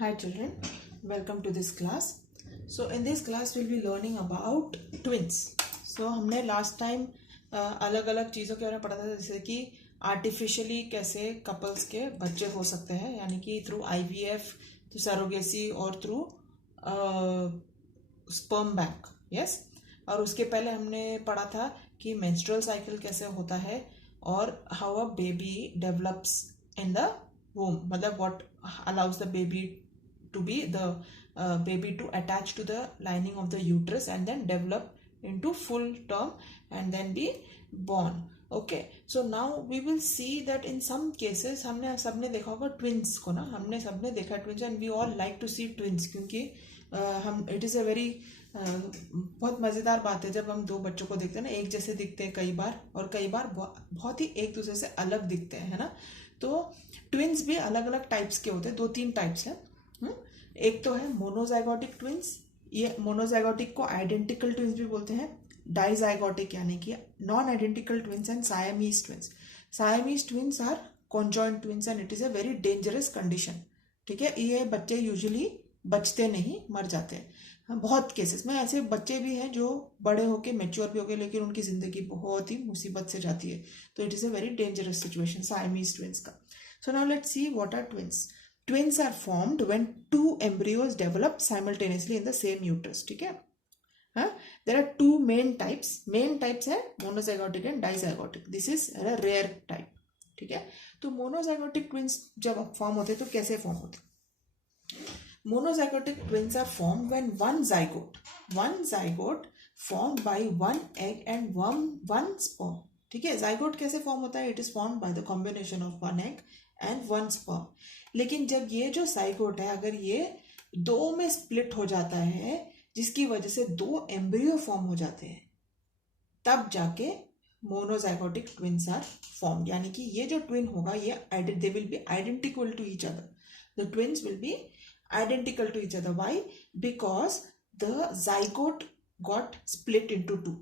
Hi children, welcome to this class. So in this class we'll be learning about twins. So हमने last time अलग अलग चीज़ों के बारे में पढ़ा था, जैसे कि आर्टिफिशियली कैसे कपल्स के बच्चे हो सकते हैं, यानी कि थ्रू IVF, थ्रू सरोगेसी और थ्रू स्पर्म बैंक. यस. और उसके पहले हमने पढ़ा था कि मेंस्ट्रुअल साइकिल कैसे होता है और how a baby develops in the womb, मतलब what allows the baby to be the baby to attach to the lining of the uterus and then develop into full term and then be born. Okay, so now we will see that in some cases हमने सबने देखा होगा twins को ना, हमने सबने देखा twins and we all like to see twins क्योंकि हम it is a very बहुत मज़ेदार बात है जब हम दो बच्चों को देखते हैं ना, एक जैसे दिखते हैं कई बार और कई बार बहुत ही एक दूसरे से अलग दिखते हैं, है ना. तो ट्विन्स भी अलग अलग टाइप्स के होते हैं, दो तीन टाइप्स हैं. एक तो है मोनोजाइगोटिक ट्विन्स. ये मोनोजाइगोटिक को आइडेंटिकल ट्विन्स भी बोलते हैं. डाइजाइगोटिक यानी कि non identical twins and Siamese twins. Siamese twins are conjoined twins and it is a very dangerous condition. ठीक है, ये बच्चे यूजुअली बचते नहीं, मर जाते हैं. बहुत केसेस में ऐसे बच्चे भी हैं जो बड़े होके मैच्योर भी हो गए लेकिन उनकी जिंदगी बहुत ही मुसीबत से जाती है. तो it is a very dangerous situation Siamese twins का. So now let's see what are twins. Twins are formed when two embryos develop simultaneously in the same uterus. ठीक है. There are two main types. Main types है monozygotic and dizygotic. This is a rare type. ठीक है. तो monozygotic twins जब form होते हैं तो कैसे फॉर्म होते हैं? Monozygotic twins are formed when one zygote formed by one egg and one sperm. ठीक है. zygote कैसे फॉर्म होता है? It is formed by the combination of one egg and one sperm. लेकिन जब ये जो zygote है अगर ये दो में स्प्लिट हो जाता है जिसकी वजह से दो एम्ब्रियो फॉर्म हो जाते हैं, तब जाके मोनोजाइगोटिक ट्विन्स आर फॉर्म्ड. यानी कि ये जो ट्विन होगा ये they will be identical to each other. The twins will be identical to each other. Why? Because the zygote got split into two.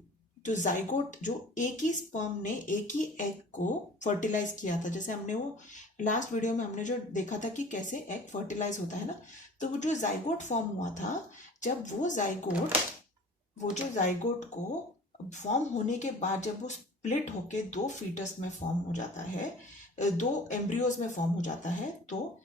तो zygote जो एक ही sperm ने एक ही egg को fertilize किया था, जैसे हमने वो लास्ट वीडियो में हमने जो देखा था कि कैसे egg fertilize होता है ना, तो वो जो zygote फॉर्म हुआ था, जब वो जो zygote को फॉर्म होने के बाद जब वो स्प्लिट होके दो फीटस में फॉर्म हो जाता है, दो एम्ब्रियोज में फॉर्म हो जाता है, तो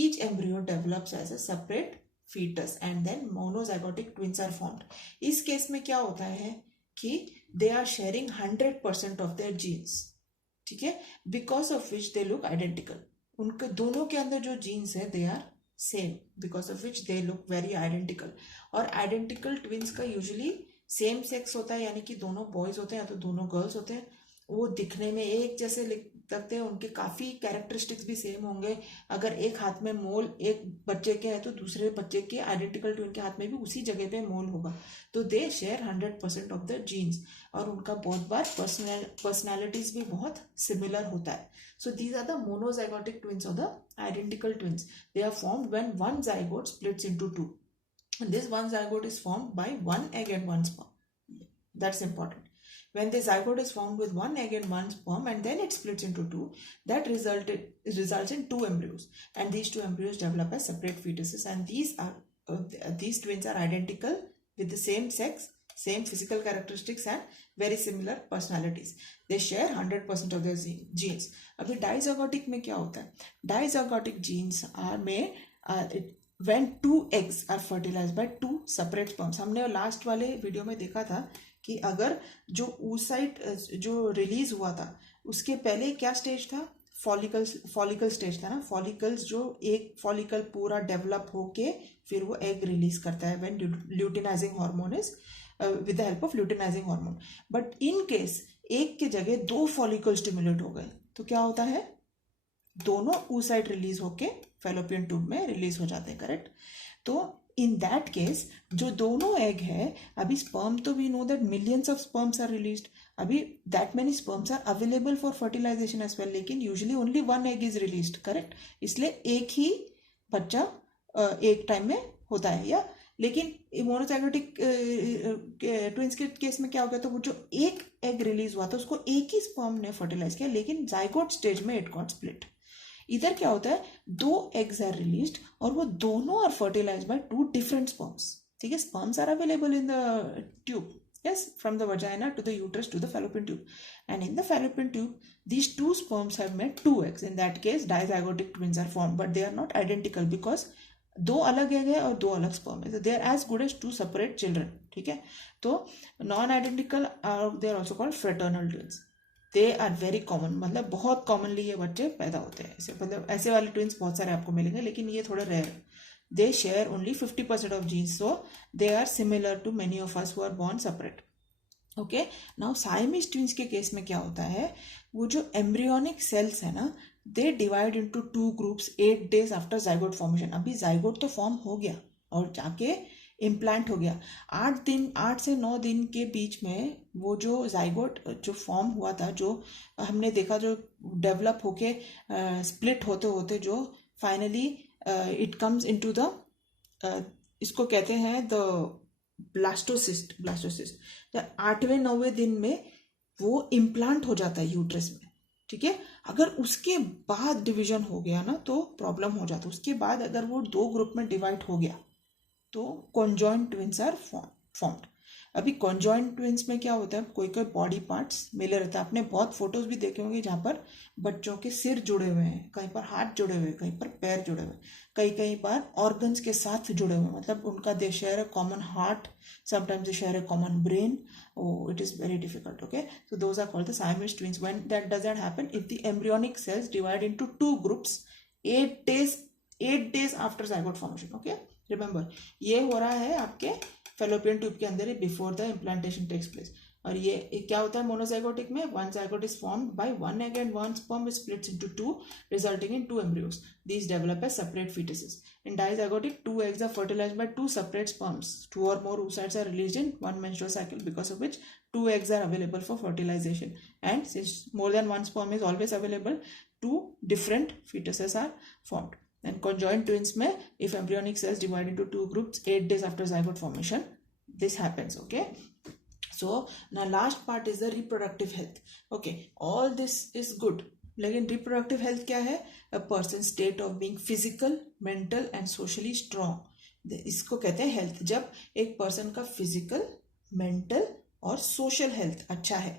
each embryo develops as a separate fetus and then monozygotic twins are formed. इस केस में क्या होता है कि they are sharing 100% of their genes. ठीक है. because of which they look identical. उनके दोनों के अंदर जो genes है they are same, because of which they look very identical. और identical twins का usually same sex होता है, यानी कि दोनों boys होते हैं या तो दोनों girls होते हैं. वो दिखने में एक जैसे लगते हैं, उनके काफी कैरेक्टरिस्टिक्स भी सेम होंगे. अगर एक हाथ में मोल एक बच्चे के है तो दूसरे बच्चे के आइडेंटिकल ट्विन के हाथ में भी उसी जगह पे मोल होगा. तो दे शेयर 100% ऑफ द जीन्स और उनका बहुत बार पर्सनैलिटीज भी बहुत सिमिलर होता है. So these are the monozygotic twins और the identical twins. They are formed when one zygote splits into two. This one zygote is formed by one egg and one sperm. That's important. When the zygote is formed with one egg and one sperm and then it splits into two, that results in two embryos, and these two embryos develop as separate fetuses, and these twins are identical with the same sex, same physical characteristics and very similar personalities. They share 100% of their genes. अभी dizygotic में क्या होता है? Dizygotic genes are when two eggs are fertilized by two separate sperms. हमने last वाले video में देखा था कि अगर जो oocyte जो रिलीज हुआ था उसके पहले क्या स्टेज था? फॉलिकल स्टेज था ना. फॉलिकल्स जो एक फॉलिकल पूरा डेवलप होके फिर वो एग रिलीज करता है when luteinizing hormone is with the help of luteinizing hormone. But in case एक के जगह दो फॉलिकल स्टिमुलेट हो गए तो क्या होता है? दोनों oocyte रिलीज होके फैलोपियन ट्यूब में रिलीज हो जाते हैं. करेक्ट. तो in that case जो दोनों एग है, अभी स्पर्म तो we know that millions of sperms are released, अभी that many sperms are available for fertilization as well, लेकिन usually only one egg is released. Correct. इसलिए एक ही बच्चा एक टाइम में होता है. या लेकिन मोनोजाइगोटिक ट्विंस के केस में क्या हो गया? तो वो जो एक एग रिलीज हुआ था उसको एक ही स्पर्म ने फर्टिलाइज किया, लेकिन जाइगोट स्टेज में इट गॉट स्प्लिट. इधर क्या होता है, 2 eggs आर रिलीज्ड और वो दोनों are fertilised by 2 different sperms. ठीक है, sperms are available in the tube, yes, from the vagina to the uterus to the fallopian tube, and in the fallopian tube these 2 sperms have made 2 eggs. In that case dizygotic twins are formed, but they are not identical because 2 अलग egg है और 2 अलग sperm है, they are as good as 2 separate children. ठीक है, तो non identical they are also called fraternal twins. They are very common, मतलब बहुत कॉमनली ये बच्चे पैदा होते हैं. ऐसे मतलब ऐसे वाले ट्विंस बहुत सारे आपको मिलेंगे, लेकिन ये थोड़ा रेयर है. They share only 50% of genes, so they are similar to many of us who are born separate. Okay, now Siamese twins के केस में क्या होता है, वो जो एम्ब्रियोनिक सेल्स है ना, they divide into 2 groups 8 days after zygote formation. अभी जाइगोट तो फॉर्म हो गया और जाके इम्प्लांट हो गया. 8 से 9 दिन के बीच में वो जो जाइगोट जो फॉर्म हुआ था, जो हमने देखा जो डेवलप होके स्प्लिट होते होते जो finally it comes into the, इसको कहते हैं द ब्लास्टोसिस्ट. तो 8वें-9वें दिन में वो इम्प्लांट हो जाता है यूट्रस में. ठीक है, अगर उसके बाद डिवीजन हो गया ना तो प्रॉब्लम हो जाता है. उसके बाद अगर वो 2 ग्रुप में डिवाइड हो गया तो कॉन्जॉइंट ट्विंस आर फॉर्म्ड. अभी कॉन्जॉइंट ट्विंस में क्या होता है, कोई कोई बॉडी पार्ट्स मिले रहता है. आपने बहुत फोटोज भी देखे होंगे जहाँ पर बच्चों के सिर जुड़े हुए हैं, कहीं पर हाथ जुड़े हुए हैं, कहीं पर पैर जुड़े हुए हैं, कई बार ऑर्गन्स के साथ जुड़े हुए हैं. मतलब उनका they share a common heart, sometimes they share a common brain. It is very difficult. Okay, so those are called the Siamese twins. When that doesn't happen, if the embryonic cells divide into 2 groups 8 days after zygote formation. Okay, remember ये हो रहा है आपके fallopian tube के अंदर ही before the implantation takes place. और ये क्या होता है मोनोजाइगोटिक में, 1 zygote is formed by 1 egg and 1 sperm is splits into 2, resulting in 2 embryos. These develop as separate fetuses. In dizygotic, 2 eggs are fertilized by 2 separate sperms. 2 or more oocytes are released in one menstrual cycle, because of which 2 eggs are available for fertilization. And since more than 1 sperm is always available, 2 different fetuses are formed. And conjoined twins में if embryonic cells divide into 2 groups 8 days after zygote formation, this happens. Okay, so now last part is the reproductive health. Okay, all this is good, लेकिन reproductive health क्या है, a person's state of being physical, mental and socially strong. इसको कहते हैं health. जब एक person का physical, mental और social health अच्छा है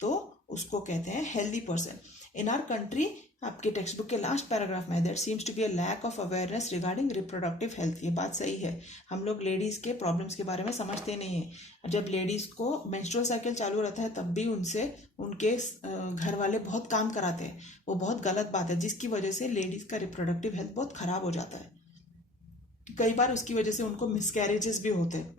तो उसको कहते हैं healthy person. In our country, आपके टेक्स्ट बुक के लास्ट पैराग्राफ में there seems to be a lack of awareness regarding reproductive health. ये बात सही है, हम लोग लेडीज के प्रॉब्लम्स के बारे में समझते नहीं है. जब लेडीज को मेंस्ट्रुअल साइकिल चालू रहता है तब भी उनसे उनके घर वाले बहुत काम कराते हैं. वो बहुत गलत बात है, जिसकी वजह से लेडीज का रिप्रोडक्टिव हेल्थ बहुत खराब हो जाता है. कई बार उसकी वजह से उनको मिसकैरेजेस भी होते हैं,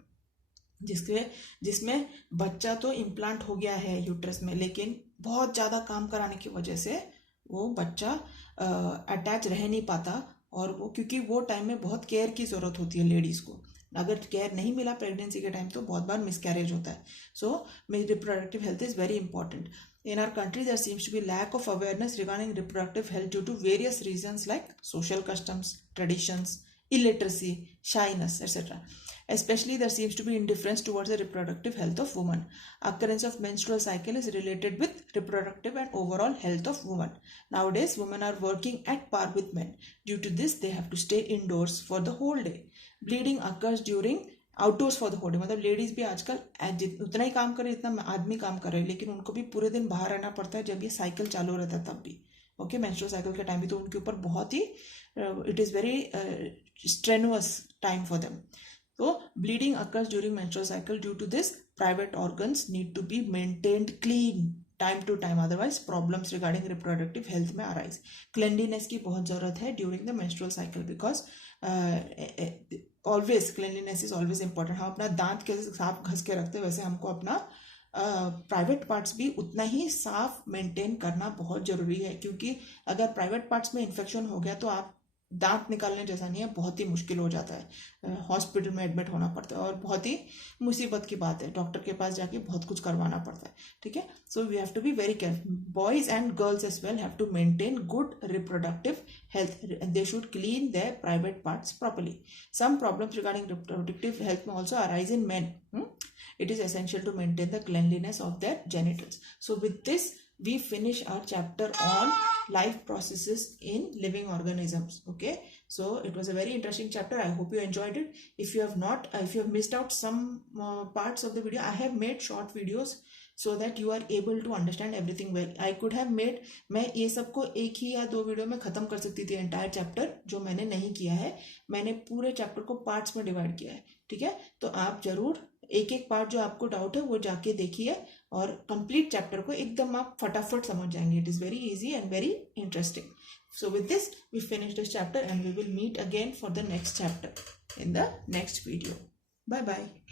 जिसमें बच्चा तो इम्प्लांट हो गया है यूट्रस में, लेकिन बहुत ज़्यादा काम कराने की वजह से वो बच्चा अटैच रह नहीं पाता. और वो क्योंकि वो टाइम में बहुत केयर की ज़रूरत होती है लेडीज़ को. अगर केयर नहीं मिला प्रेगनेंसी के टाइम तो बहुत बार मिसकैरेज होता है. So reproductive health is very important. In our country, there seems to be lack of awareness regarding reproductive health due to various reasons like social customs, traditions, illiteracy, shyness, etc. Especially, there seems to be indifference towards the reproductive health of women. Occurrence of menstrual cycle is related with reproductive and overall health of women. Nowadays, women are working at par with men. Due to this, they have to stay indoors for the whole day. Bleeding occurs during outdoors for the whole day. मतलब ladies भी आजकल उतना ही काम करे जितना आदमी काम कर रहे हैं, लेकिन उनको भी पूरे दिन बाहर रहना पड़ता है जब ये साइकिल चालू रहता है तब भी. ओके, मेंस्ट्रुअल साइकिल के टाइम भी तो उनके ऊपर बहुत ही it is very strenuous time for them. So bleeding occurs during menstrual cycle. Due to this, private organs need to be maintained clean time to time, otherwise problems regarding reproductive health में arise. Cleanliness की बहुत ज़रूरत है during the menstrual cycle because always cleanliness is always important. हम अपना दांत कैसे साफ घस के रखते हैं वैसे हमको अपना प्राइवेट पार्ट्स भी उतना ही साफ मेंटेन करना बहुत ज़रूरी है. क्योंकि अगर प्राइवेट पार्ट्स में इन्फेक्शन हो गया तो आप दांत निकालने जैसा नहीं है, बहुत ही मुश्किल हो जाता है. हॉस्पिटल में एडमिट होना पड़ता है और बहुत ही मुसीबत की बात है. डॉक्टर के पास जाके बहुत कुछ करवाना पड़ता है. ठीक है, so we have to be very careful. Boys and girls as well have to maintain good reproductive health. They should clean their private parts properly. Some problems regarding reproductive health में also arise in men. It is essential to maintain the cleanliness of their genitals. So with this, we finish our chapter on life processes in living organisms. Okay, so it was a very interesting chapter. I hope you enjoyed it. If you have missed out some parts of the video, I have made short videos so that you are able to understand everything well. I could have made, मैं ये सबको एक ही या 2 video में खत्म कर सकती थी एंटायर चैप्टर, जो मैंने नहीं किया है. मैंने पूरे चैप्टर को पार्ट्स में डिवाइड किया है. ठीक है, तो आप जरूर एक एक पार्ट जो आपको डाउट है वो जाके देखिए और कंप्लीट चैप्टर को एकदम आप फटाफट समझ जाएंगे. It is very easy and very interesting. So with this, we finish this chapter and we will meet again for the next chapter in the next video. Bye bye.